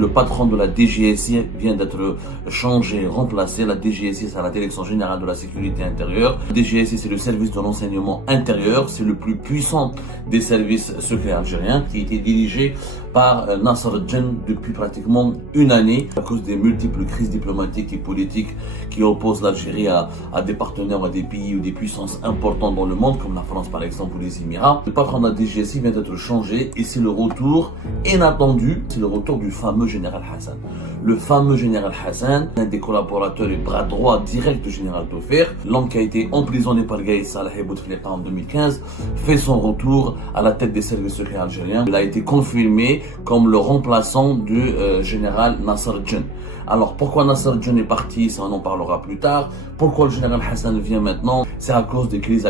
Le patron de la DGSI vient d'être changé, remplacé. La DGSI, c'est la Direction Générale de la Sécurité Intérieure. La DGSI, c'est le service de renseignement intérieur. C'est le plus puissant des services secrets algériens qui a été dirigé par Nasser Djen depuis pratiquement une année à cause des multiples crises diplomatiques et politiques qui opposent l'Algérie à des partenaires, à des pays ou des puissances importantes dans le monde, comme la France par exemple ou les Émirats. Le patron de la DGSI vient d'être changé et c'est le retour inattendu, c'est le retour du fameux général Hassan. Le fameux général Hassan, l'un des collaborateurs et bras droit direct du général Tofir, l'homme qui a été emprisonné par Gaïd Salah et Bouteflika en 2015, fait son retour à la tête des services secrets algériens. Il a été confirmé comme le remplaçant du général Nasser Djen. Alors pourquoi Nasser Djen est parti, ça on en parlera plus tard. Pourquoi le général Hassan vient maintenant? C'est à cause des crises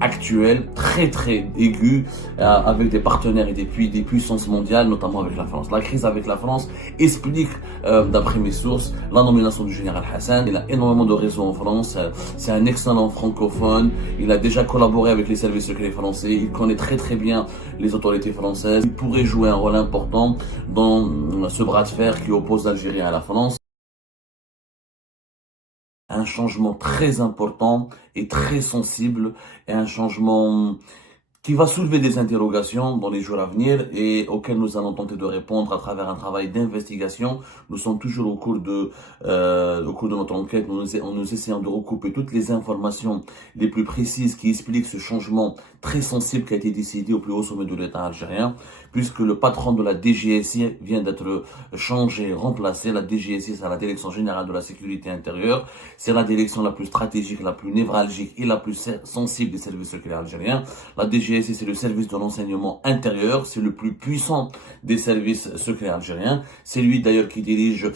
actuelles très aiguës avec des partenaires et des puissances mondiales, notamment avec la France. La crise avec la France explique, d'après mes sources, la nomination du général Hassan. Il a énormément de réseaux en France, c'est un excellent francophone, il a déjà collaboré avec les services secrets français, il connaît très bien les autorités françaises. Il pourrait jouer un rôle important dans ce bras de fer qui oppose l'Algérie à la France. Un changement très important et très sensible, et un changement qui va soulever des interrogations dans les jours à venir et auxquelles nous allons tenter de répondre à travers un travail d'investigation. Nous sommes toujours au cours de notre enquête, nous essayons de recouper toutes les informations les plus précises qui expliquent ce changement très sensible qui a été décidé au plus haut sommet de l'État algérien, puisque le patron de la DGSI vient d'être changé, remplacé. La DGSI, c'est la Direction Générale de la Sécurité Intérieure. C'est la direction la plus stratégique, la plus névralgique et la plus sensible des services secrets algériens. La DGSI, c'est le service de renseignement intérieur. C'est le plus puissant des services secrets algériens. C'est lui d'ailleurs qui dirige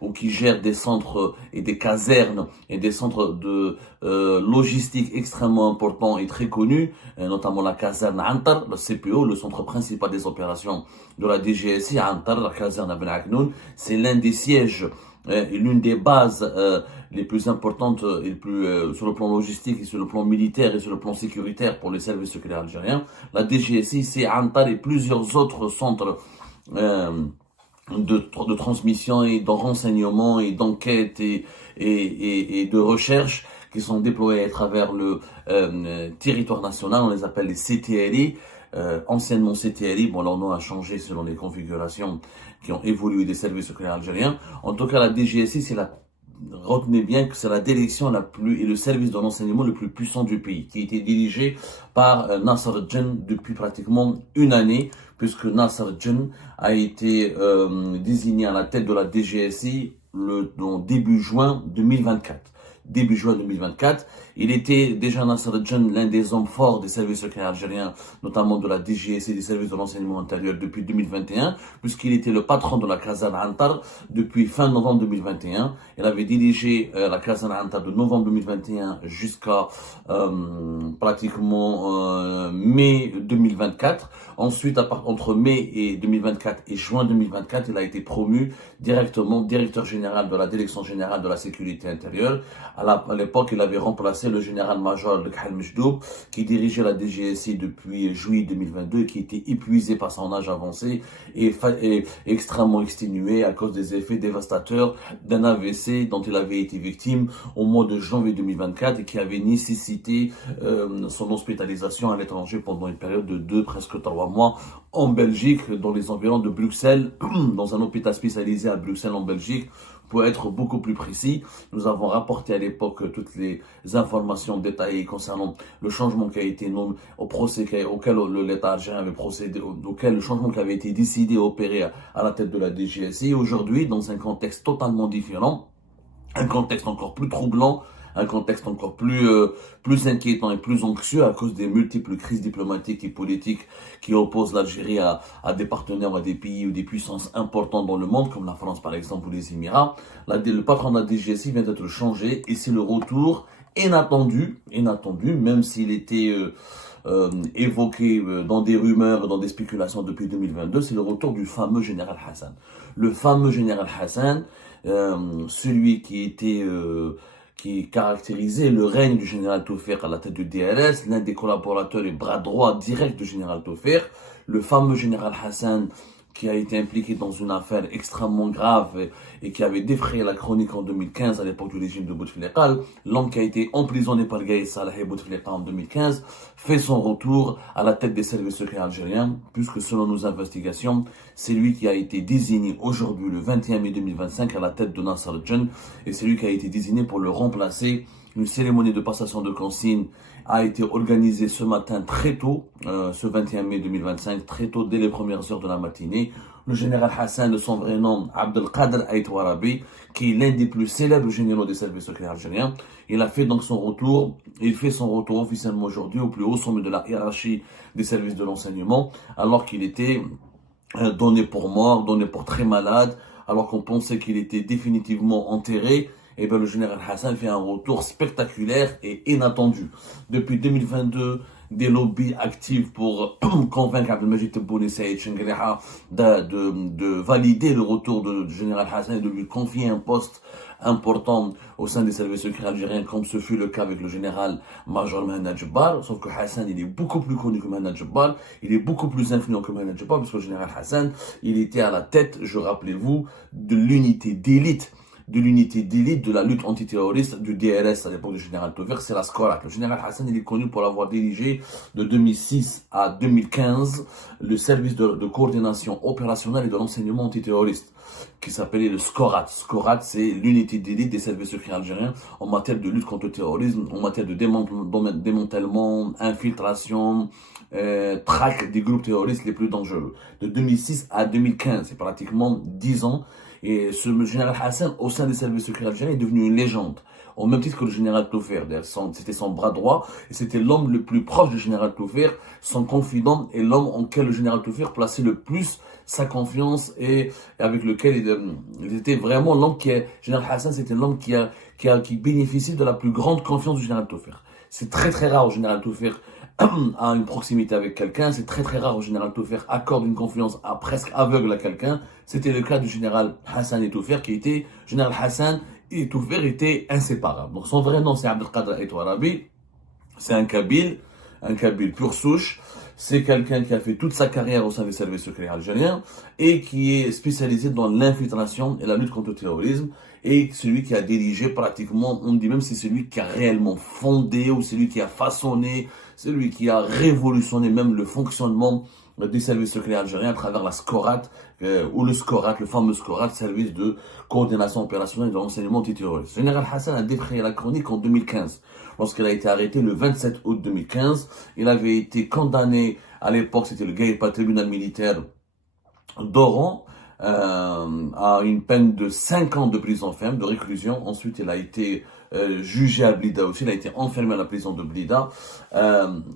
ou qui gère des centres et des casernes et des centres de logistique extrêmement importants et très connus, notamment la caserne Antar, le CPO, le centre principal des opérations de la DGSI, Antar, la caserne Ben Aknoun. C'est l'un des sièges et l'une des bases les plus importantes et sur le plan logistique et sur le plan militaire et sur le plan sécuritaire pour les services secrets algériens. La DGSI, c'est Antar et plusieurs autres centres de transmission et de renseignement et d'enquête et de recherche qui sont déployés à travers le territoire national. On les appelle les CTRI, anciennement CTRI. Bon, leur nom a changé selon les configurations qui ont évolué des services secrets algériens. En tout cas, la DGSI, retenez bien que c'est la direction et le service de renseignement le plus puissant du pays, qui a été dirigé par Nasser Djen depuis pratiquement une année, puisque Nasser Djen a été désigné à la tête de la DGSI début juin 2024. Début juin 2024. Il était déjà Nasser Djen, l'un des hommes forts des services secrets algériens, notamment de la DGSI, des services de renseignement intérieur depuis 2021, puisqu'il était le patron de la caserne Antar depuis fin novembre 2021. Il avait dirigé la caserne Antar de novembre 2021 jusqu'à pratiquement mai 2024. Ensuite, entre mai 2024 et juin 2024, il a été promu directement directeur général de la Direction Générale de la Sécurité Intérieure. À l'époque, il avait remplacé le général-major Lekhal Mejdoub, qui dirigeait la DGSI depuis juillet 2022 et qui était épuisé par son âge avancé et extrêmement exténué à cause des effets dévastateurs d'un AVC dont il avait été victime au mois de janvier 2024 et qui avait nécessité son hospitalisation à l'étranger pendant une période de presque 3 mois en Belgique, dans les environs de Bruxelles, dans un hôpital spécialisé à Bruxelles en Belgique. Pour être beaucoup plus précis, nous avons rapporté à l'époque toutes les informations détaillées concernant le changement qui a été nommé au procès auquel l'État algérien avait procédé, auquel le changement qui avait été décidé et opéré à la tête de la DGSI. Aujourd'hui, dans un contexte totalement différent, un contexte encore plus troublant, un contexte encore plus inquiétant et plus anxieux à cause des multiples crises diplomatiques et politiques qui opposent l'Algérie à des partenaires, à des pays ou des puissances importantes dans le monde, comme la France par exemple ou les Émirats. Le patron de la DGSI vient d'être changé et c'est le retour inattendu, même s'il était évoqué dans des rumeurs, dans des spéculations depuis 2022, c'est le retour du fameux général Hassan. Le fameux général Hassan, celui qui caractérisait le règne du général Tofir à la tête du DRS, l'un des collaborateurs et bras droit direct du général Tofir, le fameux général Hassan qui a été impliqué dans une affaire extrêmement grave et qui avait défrayé la chronique en 2015 à l'époque du régime de Bouteflika, l'homme qui a été emprisonné par Gaïd Salah et Bouteflika en 2015, fait son retour à la tête des services secrets algériens, puisque selon nos investigations, c'est lui qui a été désigné aujourd'hui, le 21 mai 2025, à la tête de Nasser al-Jinn, et c'est lui qui a été désigné pour le remplacer. Une cérémonie de passation de consigne a été organisée ce matin très tôt, ce 21 mai 2025, très tôt, dès les premières heures de la matinée. Le général Hassan, de son vrai nom, Abdelkader Ait Warabi, qui est l'un des plus célèbres généraux des services secrets algériens. Il a fait donc son retour, il fait son retour officiellement aujourd'hui au plus haut sommet de la hiérarchie des services de l'enseignement, alors qu'il était donné pour mort, donné pour très malade, alors qu'on pensait qu'il était définitivement enterré. Et bien le général Hassan fait un retour spectaculaire et inattendu. Depuis 2022, des lobbies actifs pour convaincre Abdelmajid Tebboune et Saïd Chengueleha de valider le retour du général Hassan et de lui confier un poste important au sein des services secrets algériens, comme ce fut le cas avec le général Major Mohamed Jabbar. Sauf que Hassan, il est beaucoup plus connu que Mohamed Jabbar, il est beaucoup plus influent que Mohamed Jabbar, parce que le général Hassan, il était à la tête, je rappelez-vous, de l'unité d'élite de la lutte antiterroriste du DRS à l'époque du général Taufer, c'est la SCORAT. Le général Hassan, il est connu pour avoir dirigé de 2006 à 2015 le service de coordination opérationnelle et de l'enseignement antiterroriste, qui s'appelait le SCORAT. SCORAT, c'est l'unité d'élite des services secrets algériens en matière de lutte contre le terrorisme, en matière de démantèlement, infiltration, traque des groupes terroristes les plus dangereux. De 2006 à 2015, c'est pratiquement 10 ans. Et ce général Hassan, au sein des services secrets algériens, est devenu une légende. Au même titre que le général Taufer. C'était son bras droit et c'était l'homme le plus proche du général Taufer, son confident et l'homme en lequel le général Taufer plaçait le plus sa confiance et avec lequel il était vraiment l'homme général Hassan, c'était l'homme qui bénéficie de la plus grande confiance du général Taufer. C'est très très rare au général Taufer à une proximité avec quelqu'un, c'est très très rare au général Taufer accorde une confiance presque aveugle à quelqu'un. C'était le cas du général Hassan et Taufer général Hassan et Taufer étaient inséparables. Donc son vrai nom c'est Abdelkader Ait Warabi, c'est un Kabyle pur souche. C'est quelqu'un qui a fait toute sa carrière au sein des services secrets algériens et qui est spécialisé dans l'infiltration et la lutte contre le terrorisme et celui qui a dirigé pratiquement, on dit même c'est celui qui a réellement fondé ou celui qui a façonné, celui qui a révolutionné même le fonctionnement des services secrets algériens à travers la SCORAT ou le SCORAT, le fameux SCORAT, service de coordination opérationnelle de l'enseignement antiterroriste. Le général Hassan a défrayé la chronique en 2015. Lorsqu'il a été arrêté le 27 août 2015, il avait été condamné, à l'époque c'était le Gaïpa tribunal militaire d'Oran, à une peine de 5 ans de prison ferme, de réclusion. Ensuite, il a été jugé à Blida aussi, il a été enfermé à la prison de Blida.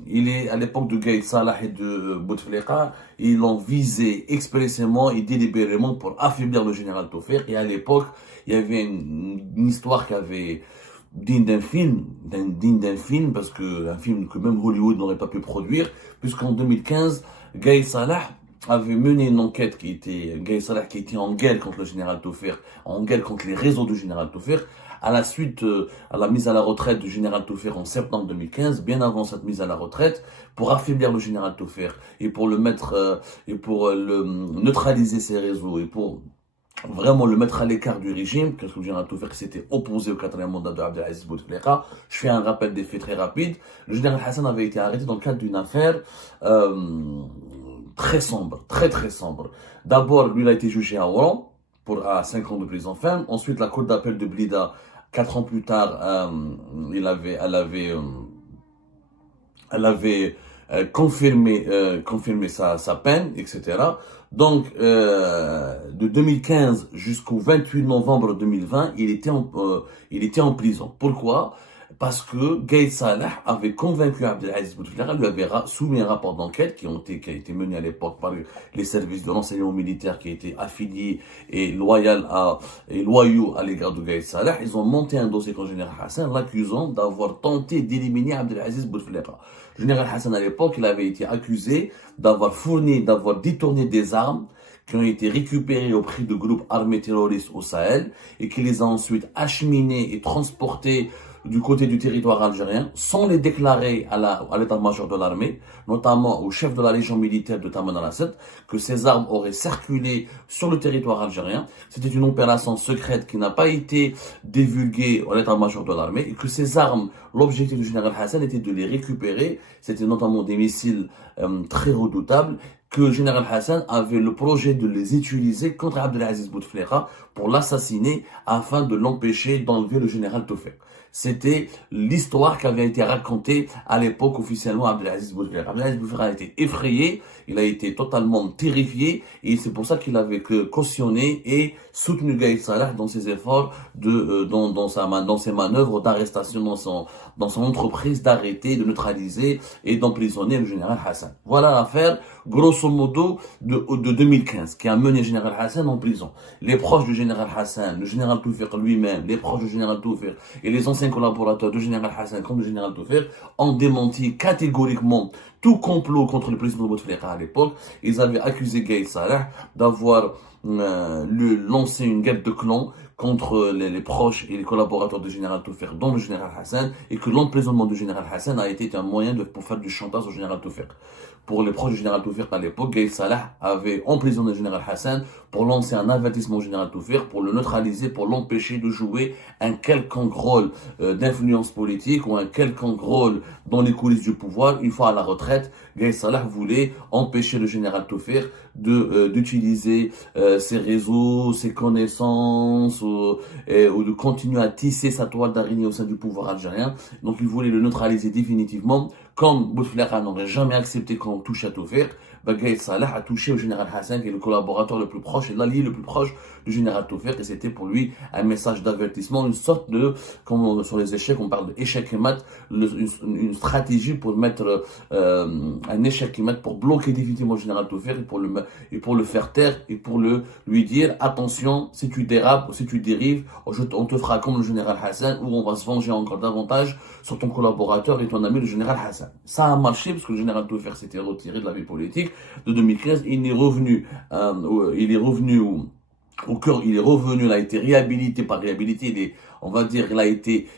Il est à l'époque de Gaïd Salah et de Bouteflika, ils l'ont visé expressément et délibérément pour affaiblir le général Taufer. Et à l'époque, il y avait une histoire qui avait digne d'un film, parce que un film que même Hollywood n'aurait pas pu produire, puisqu'en 2015, Gaïd Salah avait mené une enquête Gaïd Salah qui était en guerre contre le général Taufer, en guerre contre les réseaux du général Taufer, à la suite à la mise à la retraite du général Taufer en septembre 2015, bien avant cette mise à la retraite, pour affaiblir le général Taufer et pour le neutraliser ses réseaux et pour vraiment le mettre à l'écart du régime, parce que le général Taufer s'était opposé au 4e mandat de Abdelaziz Bouteflika. Je fais un rappel des faits très rapide. Le général Hassan avait été arrêté dans le cadre d'une affaire très sombre, très très sombre. D'abord, lui, il a été jugé à Oran à 5 ans de prison ferme. Ensuite, la cour d'appel de Blida, 4 ans plus tard, elle avait confirmé sa peine, etc. Donc, de 2015 jusqu'au 28 novembre 2020, il était en prison. Pourquoi? Parce que Gaïd Salah avait convaincu Abdelaziz Bouteflika, lui avait soumis un rapport d'enquête qui a été mené à l'époque par les services de renseignement militaire qui étaient affiliés et loyaux à l'égard de Gaïd Salah. Ils ont monté un dossier contre le général Hassan, l'accusant d'avoir tenté d'éliminer Abdelaziz Bouteflika. Le général Hassan, à l'époque, il avait été accusé d'avoir détourné des armes qui ont été récupérées au prix de groupes armés terroristes au Sahel et qui les a ensuite acheminées et transportées du côté du territoire algérien, sans les déclarer à l'état-major de l'armée, notamment au chef de la légion militaire de Taman al-Assad, que ces armes auraient circulé sur le territoire algérien. C'était une opération secrète qui n'a pas été divulguée à l'état-major de l'armée, et que ces armes, l'objectif du général Hassan était de les récupérer. C'était notamment des missiles très redoutables, que le général Hassan avait le projet de les utiliser contre Abdelaziz Bouteflika pour l'assassiner afin de l'empêcher d'enlever le général Tofek. C'était l'histoire qui avait été racontée à l'époque officiellement à Abdelaziz Bouteflika. Abdelaziz Bouteflika a été effrayé, il a été totalement terrifié et c'est pour ça qu'il avait cautionné et soutenu Gaïd Salah dans ses efforts dans ses manœuvres d'arrestation, dans son entreprise d'arrêter, de neutraliser et d'emprisonner le général Hassan. Voilà l'affaire, grosso modo, de 2015, qui a mené le général Hassan en prison. Les proches du général Hassan, le général Tofek lui-même, les proches du général Tofek et les anciens collaborateurs du général Hassan comme du général Tofek ont démenti catégoriquement tout complot contre le président Bouteflika à l'époque. Ils avaient accusé Gaïd Salah d'avoir lancé une guerre de clans contre les proches et les collaborateurs du général Tofek, dont le général Hassan, et que l'emprisonnement du général Hassan a été un moyen pour faire du chantage au général Tofek. Pour les proches du général Tofek à l'époque, Gaïd Salah avait emprisonné le général Hassan pour lancer un avertissement au général Tofek, pour le neutraliser, pour l'empêcher de jouer un quelconque rôle d'influence politique ou un quelconque rôle dans les coulisses du pouvoir. Une fois à la retraite, Gaïd Salah voulait empêcher le général Tofek d'utiliser ses réseaux, ses connaissances ou de continuer à tisser sa toile d'araignée au sein du pouvoir algérien. Donc il voulait le neutraliser définitivement. Comme Bouteflika n'aurait jamais accepté qu'on touche à Tofek, Gaïd Salah a touché au général Hassan, qui est le collaborateur le plus proche et l'allié le plus proche du général Tofek, et c'était pour lui un message d'avertissement, une sorte de, comme sur les échecs, on parle d'échec et mat, une stratégie pour mettre un échec et mat pour bloquer définitivement le général Tofek et pour le faire taire et pour lui dire attention, si tu dérapes, si tu dérives, on te fera comme le général Hassan, ou on va se venger encore davantage sur ton collaborateur et ton ami le général Hassan. Ça a marché parce que le général Tofek s'était retiré de la vie politique de 2015, il est revenu au cœur, il est revenu, il a été réhabilité, pas réhabilité,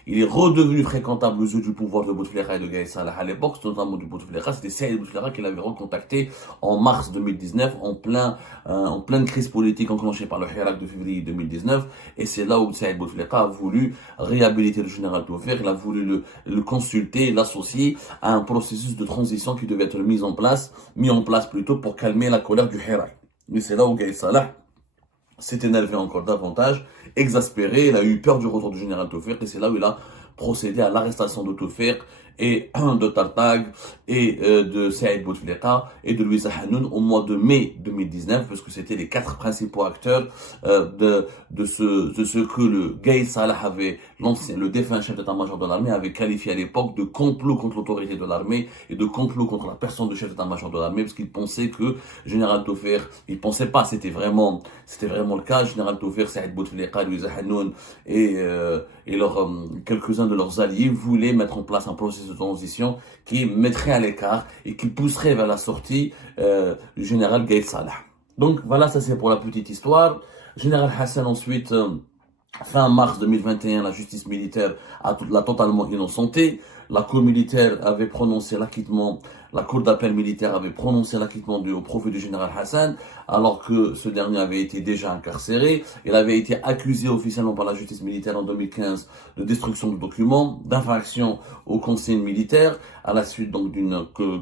il est redevenu fréquentable aux yeux du pouvoir de Bouteflika et de Gaïd Salah à l'époque, notamment du Bouteflika. C'était Saïd Bouteflika qui l'avait recontacté en mars 2019, en pleine crise politique enclenchée par le Hirak de février 2019, et c'est là où Saïd Bouteflika a voulu réhabiliter le général Tofek, il a voulu le consulter, l'associer à un processus de transition qui devait être mis en place plutôt pour calmer la colère du Hirak. Mais c'est là où Gaïd Salah s'est énervé encore davantage, exaspéré, il a eu peur du retour du général Tofek et c'est là où il a procédé à l'arrestation de Tofek et de Tartag et de Saïd Bouteflika et de Louisa Hanoun au mois de mai 2019, parce que c'était les 4 principaux acteurs de ce que le Gaïd Salah avait lancé, le défunt chef d'état-major de l'armée avait qualifié à l'époque de complot contre l'autorité de l'armée et de complot contre la personne de chef d'état-major de l'armée, parce qu'il pensait que général Tofek, il pensait pas, c'était vraiment le cas, général Tofek, Saïd Bouteflika, Louisa Hanoun et quelques-uns de leurs alliés voulaient mettre en place un processus de transition qui mettrait à l'écart et qui pousserait vers la sortie du général Gaïd Salah. Donc voilà, ça c'est pour la petite histoire. Général Hassan ensuite, fin mars 2021, la justice militaire l'a totalement innocenté. La cour militaire avait prononcé l'acquittement, la cour d'appel militaire avait prononcé l'acquittement au profit du général Hassan, alors que ce dernier avait été déjà incarcéré. Il avait été accusé officiellement par la justice militaire en 2015 de destruction de documents, d'infraction aux consignes militaires, à la suite donc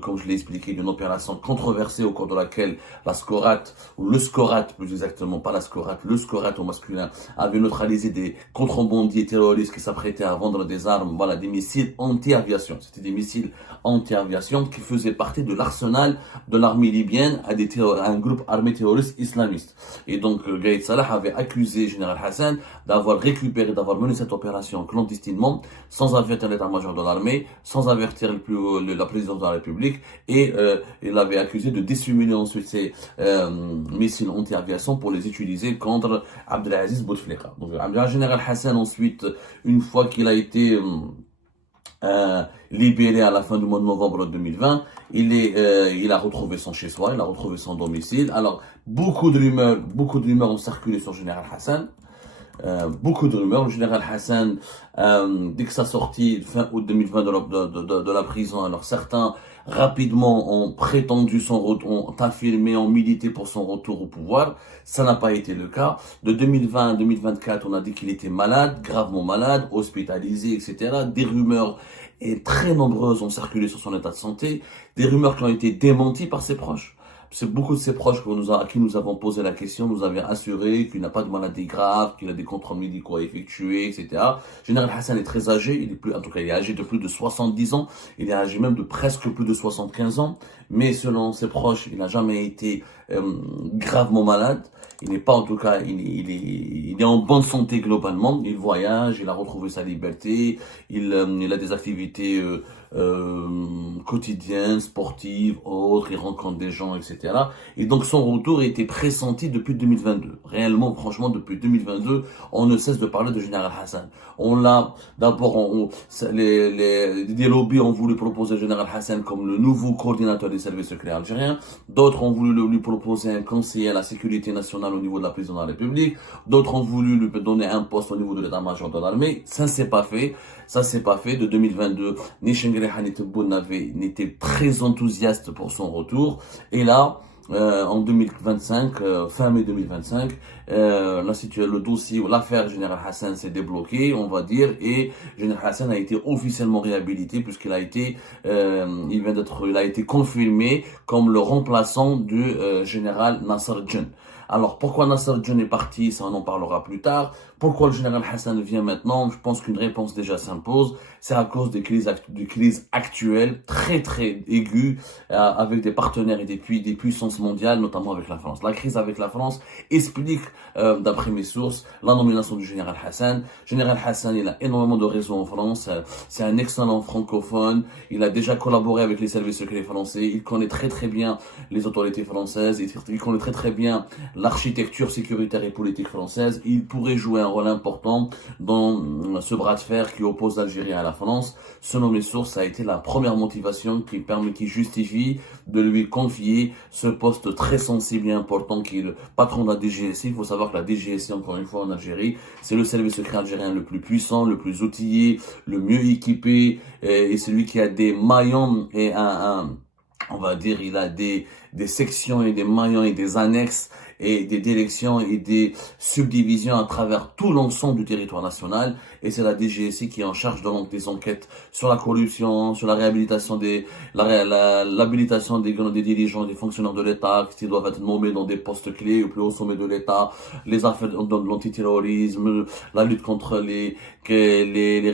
comme je l'ai expliqué, d'une opération controversée au cours de laquelle la SCORAT, ou le SCORAT plus exactement, pas la SCORAT, le SCORAT au masculin, avait neutralisé des contrebandiers terroristes qui s'apprêtaient à vendre des armes, voilà, des missiles anti-aviation. C'était des missiles anti-aviation qui faisaient partie de l'arsenal de l'armée libyenne à un groupe armé terroriste islamiste. Et donc, Gaïd Salah avait accusé Général Hassan d'avoir mené cette opération clandestinement, sans avertir l'état-major de l'armée, sans avertir la présidence de la République, et il l'avait accusé de dissimuler ensuite ces missiles anti-aviation pour les utiliser contre Abdelaziz Bouteflika. Donc, Général Hassan ensuite, une fois qu'il a été libéré à la fin du mois de novembre 2020, il a retrouvé son chez-soi, il a retrouvé son domicile. Alors, beaucoup de rumeurs ont circulé sur Général Hassan. beaucoup de rumeurs. Le général Hassan, dès que sa sortie fin août 2020 de la prison, alors certains rapidement ont prétendu son retour, ont affirmé, ont milité pour son retour au pouvoir. Ça n'a pas été le cas. De 2020 à 2024, on a dit qu'il était malade, gravement malade, hospitalisé, etc. Des rumeurs et très nombreuses ont circulé sur son état de santé, des rumeurs qui ont été démenties par ses proches. C'est beaucoup de ses proches à qui nous avons posé la question, nous avaient assuré qu'il n'a pas de maladie grave, qu'il a des contrôles médicaux à effectuer, etc. Général Hassan est très âgé, en tout cas, il est âgé de plus de 70 ans, il est âgé même de presque plus de 75 ans, mais selon ses proches, il n'a jamais été gravement malade. Il n'est pas, en tout cas, il est en bonne santé globalement. Il voyage, il a retrouvé sa liberté, il a des activités quotidiennes, sportives, autres, il rencontre des gens, etc. Et donc son retour a été pressenti depuis 2022. Réellement, franchement, depuis 2022, on ne cesse de parler de Général Hassan. On l'a, d'abord, des lobbies ont voulu proposer Général Hassan comme le nouveau coordinateur des services secrets algériens. D'autres ont voulu lui proposer un conseiller à la sécurité nationale au niveau de la présidence de la République. D'autres ont voulu lui donner un poste au niveau de l'état-major de l'armée. Ça ne s'est pas fait. Ça s'est pas fait. De 2022, ni Chengreha ni Tebboune n'étaient très enthousiastes pour son retour. Et là, en 2025, fin mai 2025, le dossier, l'affaire Général Hassan s'est débloquée, on va dire, et Général Hassan a été officiellement réhabilité puisqu'il a été, il a été confirmé comme le remplaçant du général Nasser Djen. Alors, pourquoi Nasser Djen est parti, ça on en parlera plus tard. Pourquoi le général Hassan vient maintenant? Je pense qu'une réponse déjà s'impose. C'est à cause des crises actuelles, très très aiguës, avec des partenaires et des puissances mondiales, notamment avec la France. La crise avec la France explique, d'après mes sources, la nomination du général Hassan. Général Hassan, il a énormément de réseaux en France. C'est un excellent francophone. Il a déjà collaboré avec les services secrets français. Il connaît très très bien les autorités françaises. Il connaît très très bien l'architecture sécuritaire et politique française. Il pourrait jouer un rôle important dans ce bras de fer qui oppose l'Algérie à la France. Selon mes sources, ça a été la première motivation qui justifie de lui confier ce poste très sensible et important qui est le patron de la DGSI. Il faut savoir que la DGSI, encore une fois en Algérie, c'est le service secret algérien le plus puissant, le plus outillé, le mieux équipé, et celui qui a des maillons et on va dire, il a des sections et des maillons et des annexes et des directions et des subdivisions à travers tout l'ensemble du territoire national. Et c'est la DGSI qui est en charge des enquêtes sur la corruption, sur la réhabilitation l'habilitation des dirigeants, des fonctionnaires de l'État qui doivent être nommés dans des postes clés au plus haut sommet de l'État, les affaires de l'antiterrorisme, la lutte contre les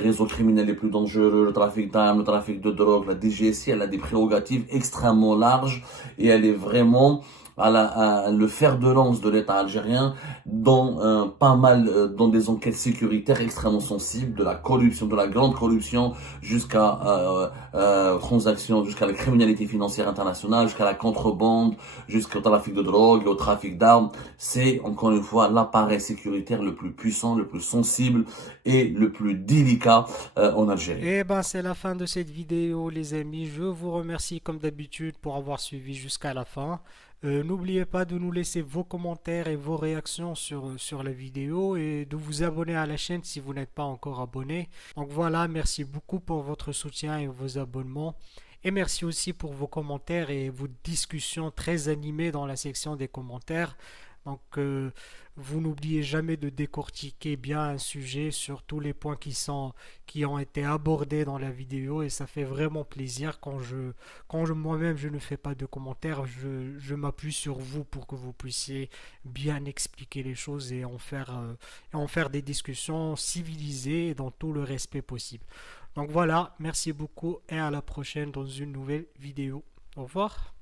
réseaux criminels les plus dangereux, le trafic d'armes, le trafic de drogue. La DGSI, elle a des prérogatives extrêmement larges et elle est vraiment à le fer de lance de l'État algérien dans dans des enquêtes sécuritaires extrêmement sensibles, de la corruption, de la grande corruption jusqu'à transactions, jusqu'à la criminalité financière internationale, jusqu'à la contrebande, jusqu'au trafic de drogue et au trafic d'armes. C'est encore une fois l'appareil sécuritaire le plus puissant, le plus sensible et le plus délicat en Algérie. Et ben c'est la fin de cette vidéo les amis. Je vous remercie comme d'habitude pour avoir suivi jusqu'à la fin. N'oubliez pas de nous laisser vos commentaires et vos réactions sur la vidéo et de vous abonner à la chaîne si vous n'êtes pas encore abonné. Donc voilà, merci beaucoup pour votre soutien et vos abonnements. Et merci aussi pour vos commentaires et vos discussions très animées dans la section des commentaires. Donc, vous n'oubliez jamais de décortiquer bien un sujet sur tous les points qui ont été abordés dans la vidéo et ça fait vraiment plaisir quand moi-même je ne fais pas de commentaires, je m'appuie sur vous pour que vous puissiez bien expliquer les choses et en faire des discussions civilisées et dans tout le respect possible. Donc voilà, merci beaucoup et à la prochaine dans une nouvelle vidéo. Au revoir.